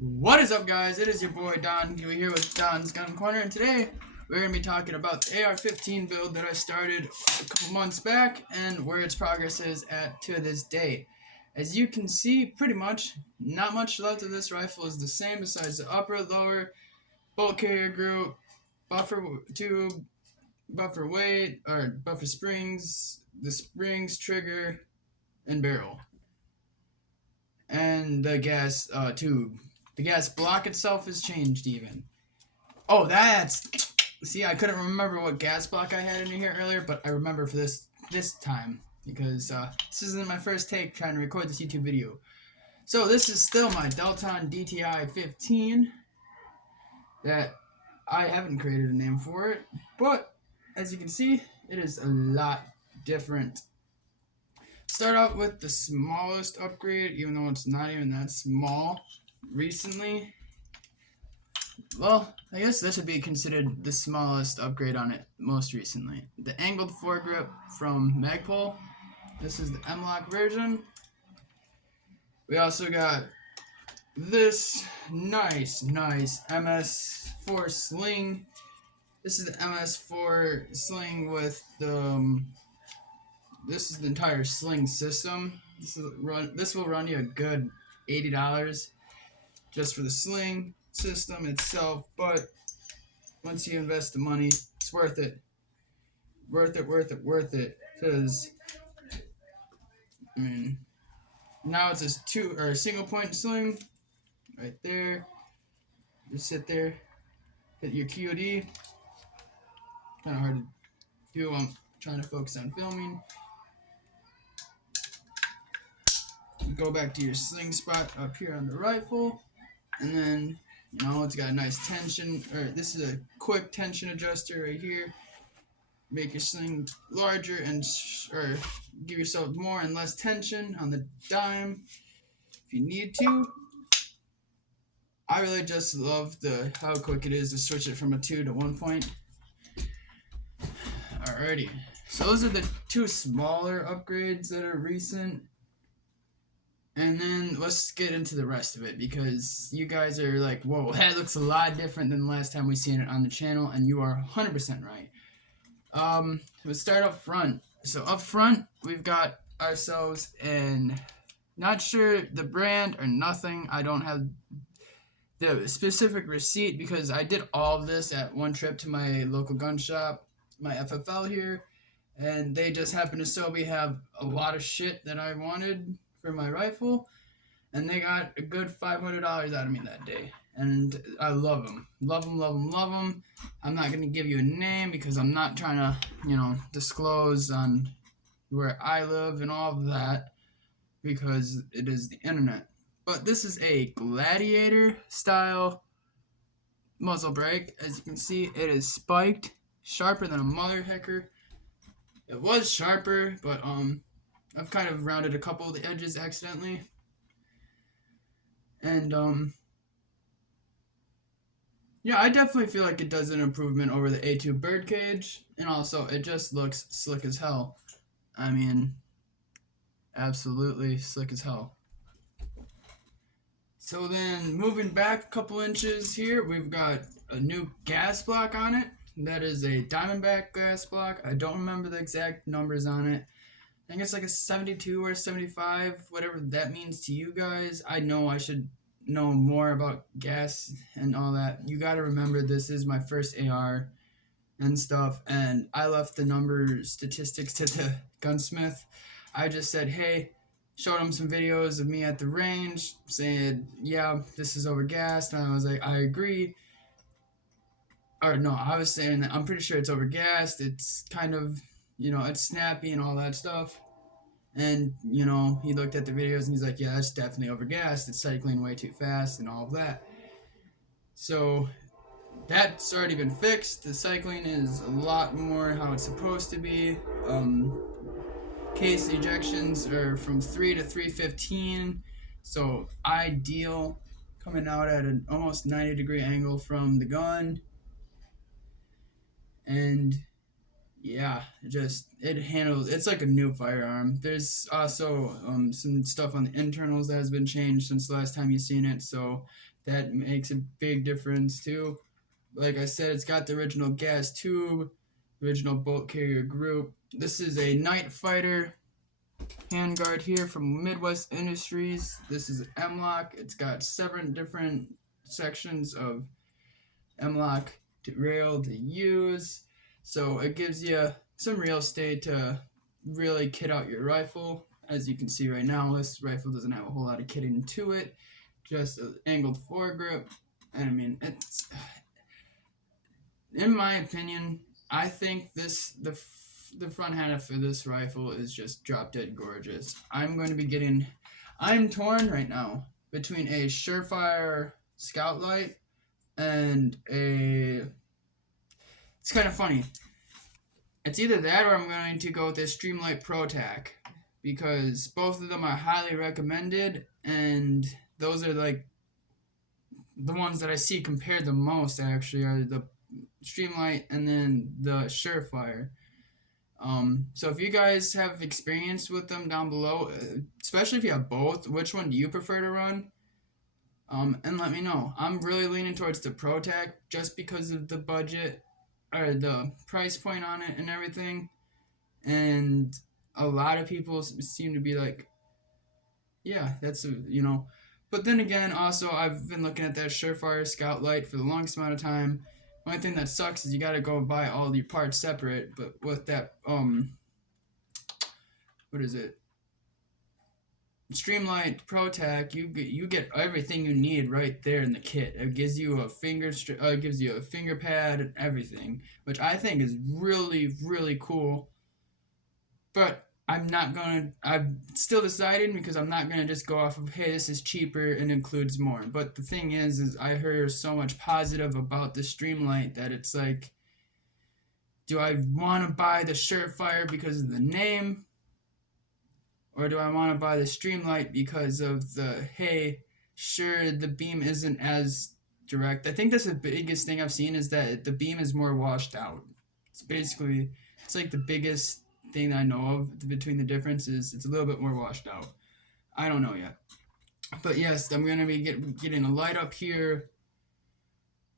What is up, guys? It is your boy Don. We're here with Don's Gun Corner, and today we're going to be talking about the AR-15 build that I started a couple months back and where its progress is at to this day. As you can see, pretty much not much left of this rifle is the same besides the upper, lower, bolt carrier group, buffer tube, buffer weight, or buffer springs, the springs, trigger, and barrel, and the gas tube. The gas block itself has changed even. Oh, that's... See, I couldn't remember what gas block I had in here earlier, but I remember for this time because this isn't my first take trying to record this YouTube video. So this is still my Delton DTI 15 that I haven't created a name for it, but as you can see, it is a lot different. Start out with the smallest upgrade, even though it's not even that small recently. Well, I guess this would be considered the smallest upgrade on it most recently. The angled foregrip from Magpul. This is the M-Lock version. We also got this nice MS4 sling. This is the MS4 sling with the this is the entire sling system. This will run you a good $80 just for the sling system itself, but once you invest the money, it's worth it. Worth it. Because I mean, now it's a single point sling right there. Just sit there, hit your QOD. Kind of hard to do. I'm trying to focus on filming. Go back to your sling spot up here on the rifle, and then it's got a nice tension, or this is a quick tension adjuster right here. Make your sling larger or give yourself more and less tension on the dime if you need to. I really just love how quick it is to switch it from a 2 to 1 point. Alrighty, so those are the two smaller upgrades that are recent. And then let's get into the rest of it, because you guys are like, whoa, that looks a lot different than the last time we seen it on the channel, and you are 100% right. Let's start up front. So up front, we've got ourselves not sure the brand or nothing. I don't have the specific receipt because I did all of this at one trip to my local gun shop, my FFL here, and they just happened to have a lot of shit that I wanted for my rifle, and they got a good $500 out of me that day, and I love them. I'm not going to give you a name because I'm not trying to disclose on where I live and all of that, because it is the internet. But this is a Gladiator style muzzle brake. As you can see, it is spiked, sharper than a mother hecker. It was sharper, but I've kind of rounded a couple of the edges accidentally. And yeah, I definitely feel like it does an improvement over the A2 birdcage, and also it just looks slick as hell. I mean, absolutely slick as hell. So then moving back a couple inches here, we've got a new gas block on it. That is a Diamondback gas block. I don't remember the exact numbers on it. I think it's like a 72 or 75, whatever that means to you guys. I know I should know more about gas and all that. You got to remember, this is my first AR and stuff, and I left the number statistics to the gunsmith. I just said, hey, showed him some videos of me at the range saying, yeah, this is overgassed, and I was like, I agree. Or no, I was saying that I'm pretty sure it's overgassed. It's kind of, it's snappy and all that stuff. And, he looked at the videos and he's like, yeah, that's definitely overgassed. It's cycling way too fast and all of that. So that's already been fixed. The cycling is a lot more how it's supposed to be. Case ejections are from 3 to 315. So ideal, coming out at an almost 90-degree angle from the gun. And Yeah, it handles. It's like a new firearm. There's also some stuff on the internals that has been changed since the last time you've seen it, so that makes a big difference too. Like I said, it's got the original gas tube, original bolt carrier group. This is a Night Fighter handguard here from Midwest Industries. This is M-LOK. It's got 7 different sections of M-LOK rail to use. So it gives you some real estate to really kit out your rifle. As you can see right now, this rifle doesn't have a whole lot of kitting to it. Just an angled foregrip. And I mean, it's, in my opinion, I think the front half for this rifle is just drop dead gorgeous. I'm torn right now between a Surefire Scout Light and a. It's kind of funny. It's either that or I'm going to go with this Streamlight Pro Tac because both of them are highly recommended, and those are like the ones that I see compared the most. Actually, are the Streamlight and then the Surefire. So if you guys have experience with them down below, especially if you have both, which one do you prefer to run? And let me know. I'm really leaning towards the Pro Tac just because of the budget or the price point on it and everything. And a lot of people seem to be like, yeah, that's But then again, also I've been looking at that Surefire Scout Light for the longest amount of time. The only thing that sucks is you gotta go buy all your parts separate. But with that what is it? Streamlight Pro Tac, you get everything you need right there in the kit. It gives you a it gives you a finger pad and everything, which I think is really really cool. But I'm still deciding because I'm not gonna just go off of, hey, this is cheaper and includes more. But the thing is I heard so much positive about the Streamlight that it's like, do I want to buy the Surefire because of the name? Or do I want to buy the Streamlight because of hey, sure, the beam isn't as direct. I think that's the biggest thing I've seen is that the beam is more washed out. It's like the biggest thing I know of between the differences. It's a little bit more washed out. I don't know yet. But yes, I'm going to be getting a light up here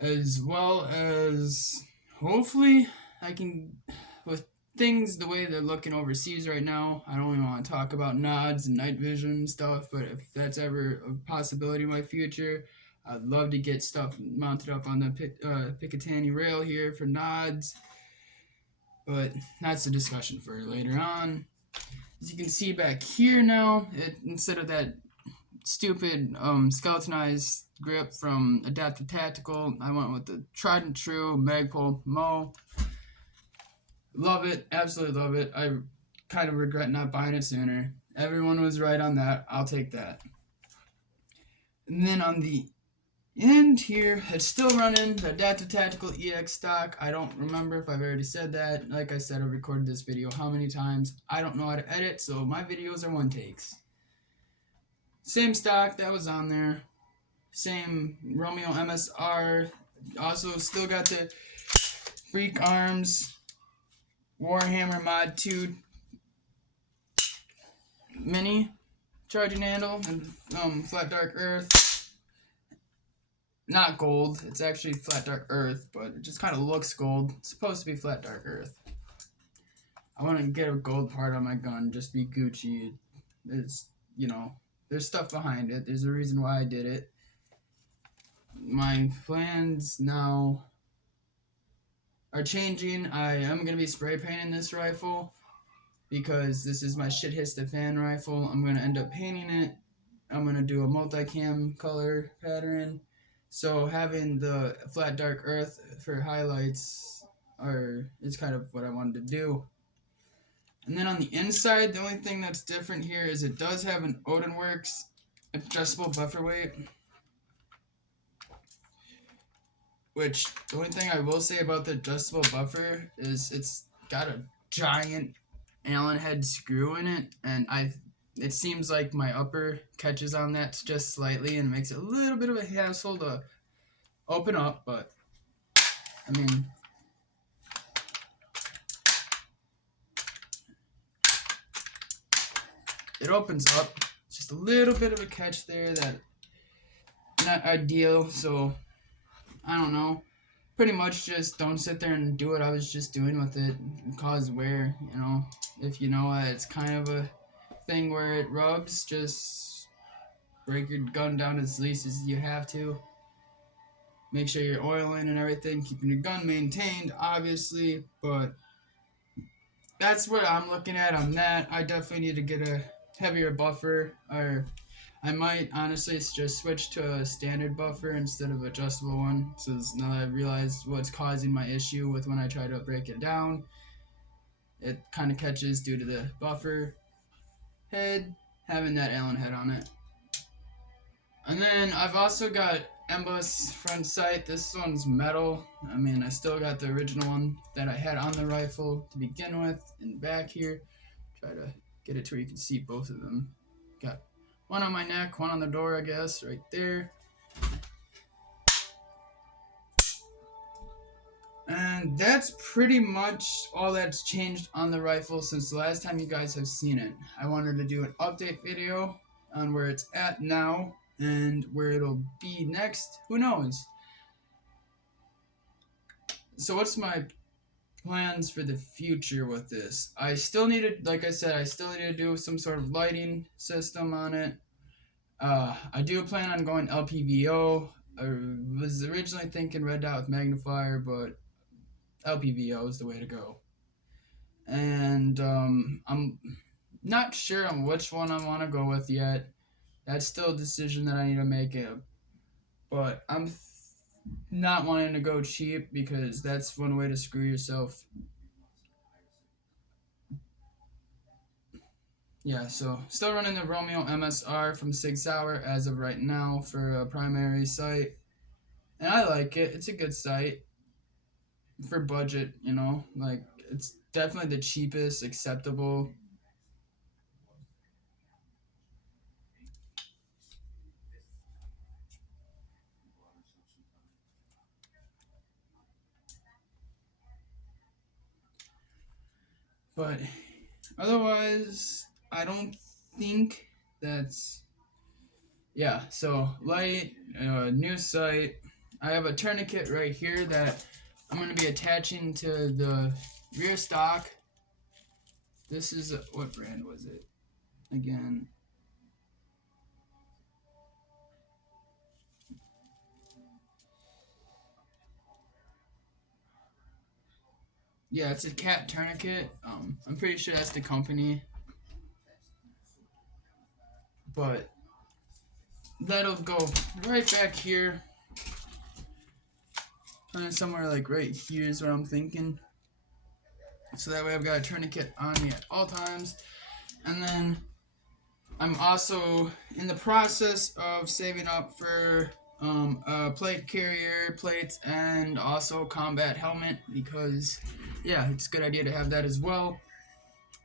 as well as hopefully I can, with things the way they're looking overseas right now, I don't even want to talk about nods and night vision stuff, but if that's ever a possibility in my future, I'd love to get stuff mounted up on the Picatinny rail here for nods, but that's a discussion for later on. As you can see back here now, instead of that stupid skeletonized grip from Adaptive Tactical, I went with the tried and true Magpul Mo. Love it, absolutely love it. I kind of regret not buying it sooner. Everyone was right on that. I'll take that. And then on the end here, it's still running the Adaptive Tactical EX stock. I don't remember if I've already said that. Like I said, I recorded this video how many times. I don't know how to edit, so my videos are one takes. Same stock that was on there. Same Romeo MSR. Also still got the Freak Arms Warhammer Mod 2 mini charging handle and flat dark earth. Not gold, it's actually flat dark earth, but it just kind of looks gold. It's supposed to be flat dark earth. I want to get a gold part on my gun, just be Gucci. It's, there's stuff behind it. There's a reason why I did it. My plans now are changing. I am going to be spray painting this rifle because this is my shit hits the fan rifle. I'm going to end up painting it. I'm going to do a multicam color pattern. So having the flat dark earth for highlights is kind of what I wanted to do. And then on the inside, the only thing that's different here is it does have an Odinworks adjustable buffer weight. Which, the only thing I will say about the adjustable buffer is it's got a giant Allen head screw in it, and it seems like my upper catches on that just slightly and makes it a little bit of a hassle to open up, but I mean, it opens up. Just a little bit of a catch there that not ideal. So I don't know. Pretty much just don't sit there and do what I was just doing with it. Cause wear, you know. If you know it's kind of a thing where it rubs, just break your gun down as least as you have to. Make sure you're oiling and everything, keeping your gun maintained, obviously. But that's what I'm looking at on that. I definitely need to get a heavier buffer, or I might honestly just switch to a standard buffer instead of adjustable one. So now that I realize what's causing my issue with when I try to break it down, it kind of catches due to the buffer head having that Allen head on it. And then I've also got Emboss front sight. This one's metal. I mean, I still got the original one that I had on the rifle to begin with in the back here. Try to get it to where you can see both of them. Got one on my neck, one on the door, I guess, right there. And that's pretty much all that's changed on the rifle since the last time you guys have seen it. I wanted to do an update video on where it's at now and where it'll be next. Who knows? So what's my plans for the future with this? I still need to, like I said, I still need to do some sort of lighting system on it. I do plan on going LPVO. I was originally thinking red dot with magnifier, but LPVO is the way to go. And I'm not sure on which one I want to go with yet. That's still a decision that I need to make. But I'm not wanting to go cheap because that's one way to screw yourself. Yeah, so still running the Romeo MSR from Sig Sauer as of right now for a primary sight. And I like it. It's a good sight for budget, you know? Like, it's definitely the cheapest, acceptable. But otherwise, I don't think that's... Yeah, so light, new sight. I have a tourniquet right here that I'm going to be attaching to the rear stock. This is, what brand was it? Again. Yeah, it's a cat tourniquet. I'm pretty sure that's the company. But that'll go right back here. And somewhere like right here is what I'm thinking. So that way I've got a tourniquet on me at all times. And then I'm also in the process of saving up for a plate carrier, plates, and also combat helmet because, yeah, it's a good idea to have that as well.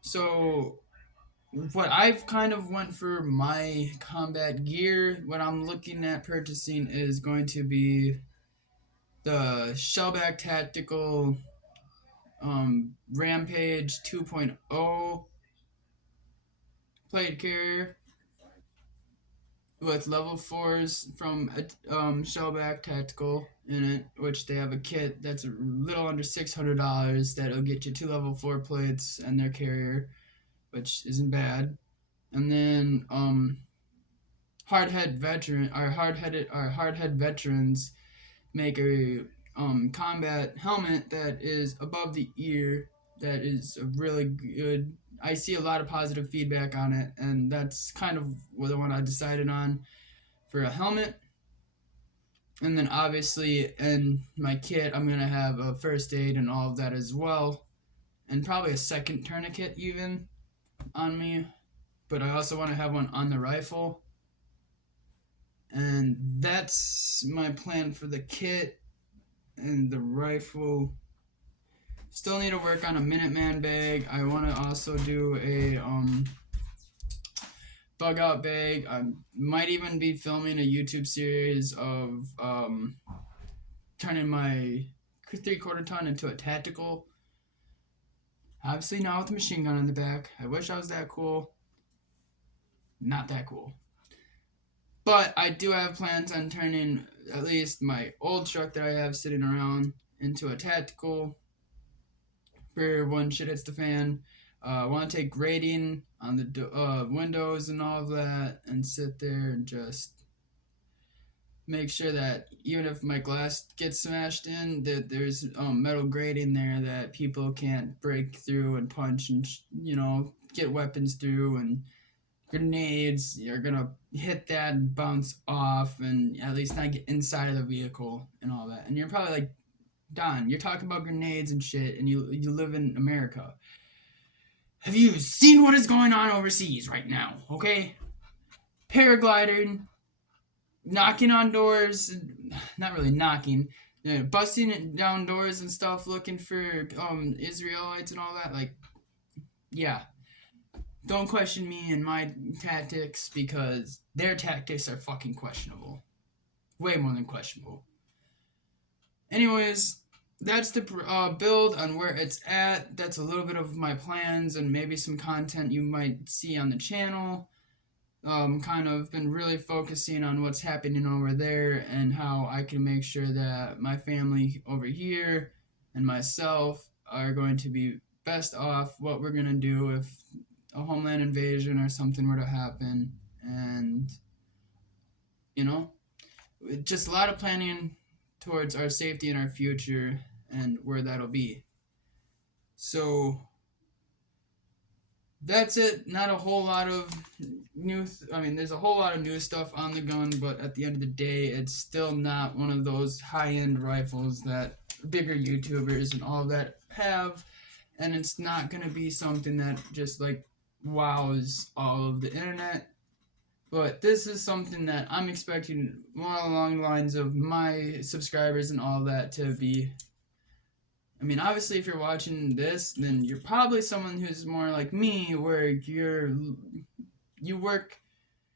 So what I've kind of went for my combat gear, what I'm looking at purchasing is going to be the Shellback Tactical Rampage 2.0 plate carrier with level 4s from Shellback Tactical in it, which they have a kit that's a little under $600 that'll get you 2 level 4 plates and their carrier, which isn't bad. And then hardhead veterans make a combat helmet that is above the ear that is a really good. I see a lot of positive feedback on it, and that's kind of the one I decided on for a helmet. And then obviously in my kit I'm gonna have a first aid and all of that as well, and probably a second tourniquet even on me, but I also want to have one on the rifle. And that's my plan for the kit and the rifle. Still need to work on a Minuteman bag. I want to also do a bug out bag. I might even be filming a YouTube series of turning my 3/4 ton into a tactical. Obviously not with a machine gun in the back. I wish I was that cool. Not that cool. But I do have plans on turning at least my old truck that I have sitting around into a tactical for when shit hits the fan. I want to take grading on the windows and all of that and sit there and just make sure that even if my glass gets smashed in, that there's metal grating there that people can't break through and punch and get weapons through, and grenades are gonna hit that and bounce off and at least not get inside of the vehicle and all that. And you're probably like, Don, you're talking about grenades and shit, and you live in America. Have you seen what is going on overseas right now? Okay, paragliding, knocking on doors, not really knocking, busting down doors and stuff, looking for Israelites and all that. Like, yeah, don't question me and my tactics, because their tactics are fucking questionable, way more than questionable. Anyways, that's the build on where it's at. That's a little bit of my plans and maybe some content you might see on the channel. Kind of been really focusing on what's happening over there and how I can make sure that my family over here and myself are going to be best off, what we're going to do if a homeland invasion or something were to happen. And, just a lot of planning towards our safety and our future and where that'll be. So that's it. Not a whole lot of new. There's a whole lot of new stuff on the gun, but at the end of the day, it's still not one of those high-end rifles that bigger YouTubers and all that have, and it's not gonna be something that just like wows all of the internet. But this is something that I'm expecting more along the lines of my subscribers and all that to be. Obviously, if you're watching this, then you're probably someone who's more like me, where you work,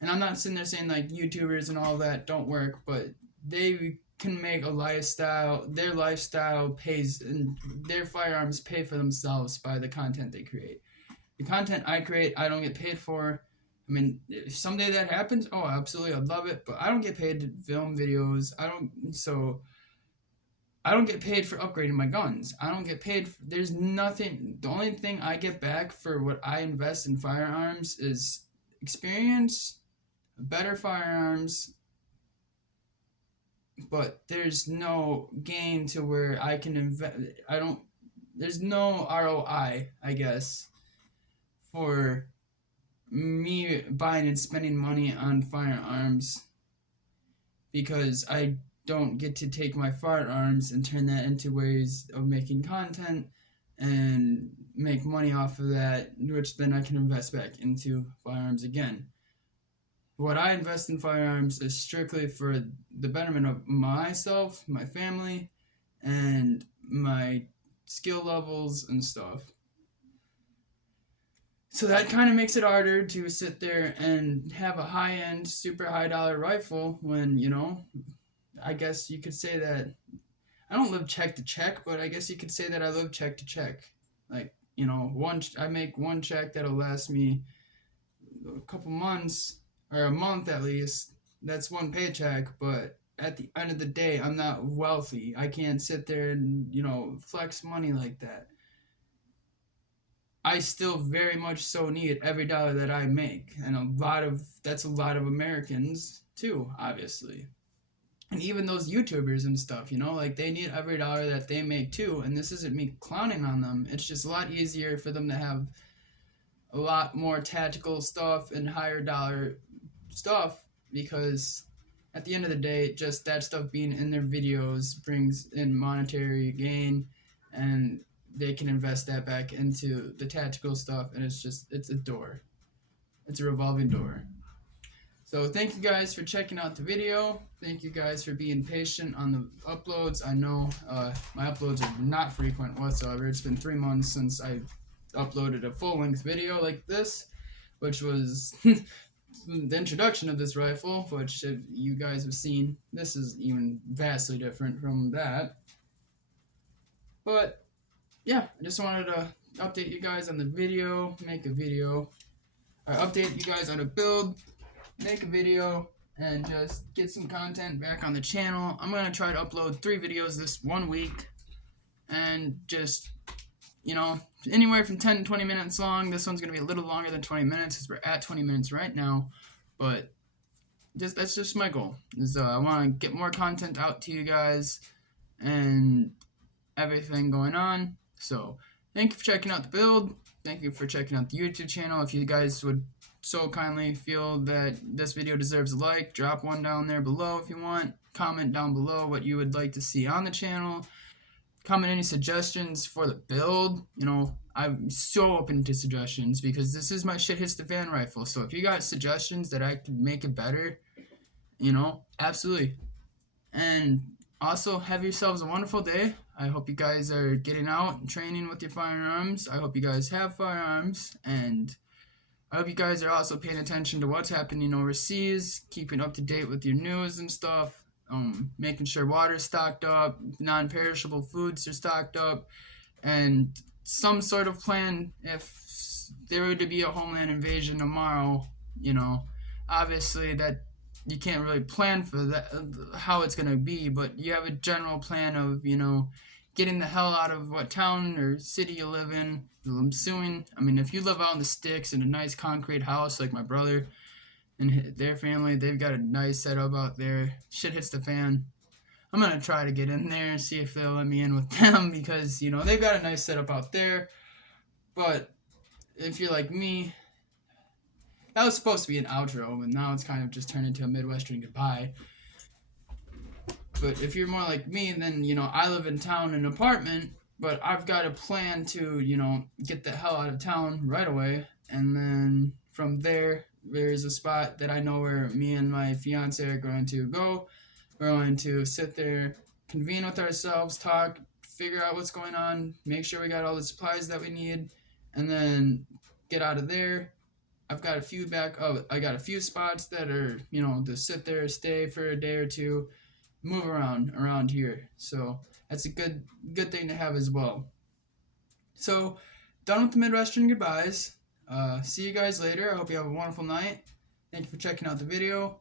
and I'm not sitting there saying like YouTubers and all that don't work, but they can make a lifestyle. Their lifestyle pays, and their firearms pay for themselves by the content they create. The content I create, I don't get paid for. If someday that happens, oh, absolutely, I'd love it, but I don't get paid to film videos. I don't get paid for upgrading my guns. I don't get paid. There's nothing. The only thing I get back for what I invest in firearms is experience, better firearms, but there's no gain to where I can invest. There's no ROI, I guess, for me buying and spending money on firearms, because I don't get to take my firearms and turn that into ways of making content and make money off of that, which then I can invest back into firearms again. What I invest in firearms is strictly for the betterment of myself, my family, and my skill levels and stuff. So that kind of makes it harder to sit there and have a high-end, super high-dollar rifle when, I guess you could say that I don't live check to check, but I guess you could say that I live check to check. Like, I make one check that'll last me a couple months, or a month at least. That's one paycheck, but at the end of the day, I'm not wealthy. I can't sit there and, flex money like that. I still very much so need every dollar that I make, and that's a lot of Americans too, obviously. And even those YouTubers and stuff, like they need every dollar that they make too. And this isn't me clowning on them. It's just a lot easier for them to have a lot more tactical stuff and higher dollar stuff, because at the end of the day, just that stuff being in their videos brings in monetary gain, and they can invest that back into the tactical stuff, and it's a door. It's a revolving door. So thank you guys for checking out the video. Thank you guys for being patient on the uploads. I know my uploads are not frequent whatsoever. It's been 3 months since I uploaded a full-length video like this, which was the introduction of this rifle, which you guys have seen. This is even vastly different from that. But yeah, I just wanted to update you guys on the video, make a video. I update you guys on a build, make a video, and just get some content back on the channel. I'm gonna try to upload 3 videos this 1 week, and just, you know, anywhere from 10 to 20 minutes long. This one's gonna be a little longer than 20 minutes because we're at 20 minutes right now, but that's just my goal. Is I want to get more content out to you guys and everything going on. So thank you for checking out the build. Thank you for checking out the YouTube channel. If you guys would so kindly feel that this video deserves a like, drop one down there below if you want. Comment down below what you would like to see on the channel. Comment any suggestions for the build. You know, I'm so open to suggestions because this is my shit hits the fan rifle. So if you got suggestions that I could make it better, you know, absolutely. And also, have yourselves a wonderful day. I hope you guys are getting out and training with your firearms. I hope you guys have firearms, and I hope you guys are also paying attention to what's happening overseas, keeping up to date with your news and stuff, making sure water's stocked up, non-perishable foods are stocked up, and some sort of plan if there were to be a homeland invasion tomorrow. You know, obviously that you can't really plan for that, how it's going to be, but you have a general plan of, you know, getting the hell out of what town or city you live in. I'm assuming, I mean, if you live out in the sticks in a nice concrete house like my brother and their family, they've got a nice setup out there. Shit hits the fan. I'm going to try to get in there and see if they'll let me in with them because, you know, they've got a nice setup out there. But if you're like me, that was supposed to be an outro, and now it's kind of just turned into a Midwestern goodbye. But if you're more like me, then, you know, I live in town in an apartment, but I've got a plan to, you know, get the hell out of town right away. And then from there, there's a spot that I know where me and my fiance are going to go. We're going to sit there, convene with ourselves, talk, figure out what's going on, make sure we got all the supplies that we need, and then get out of there. I've got a few I got a few spots that are, you know, to sit there, stay for a day or two, move around here. So that's a good thing to have as well. So done with the Midwestern goodbyes. See you guys later. I hope you have a wonderful night. Thank you for checking out the video,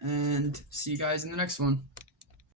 and see you guys in the next one.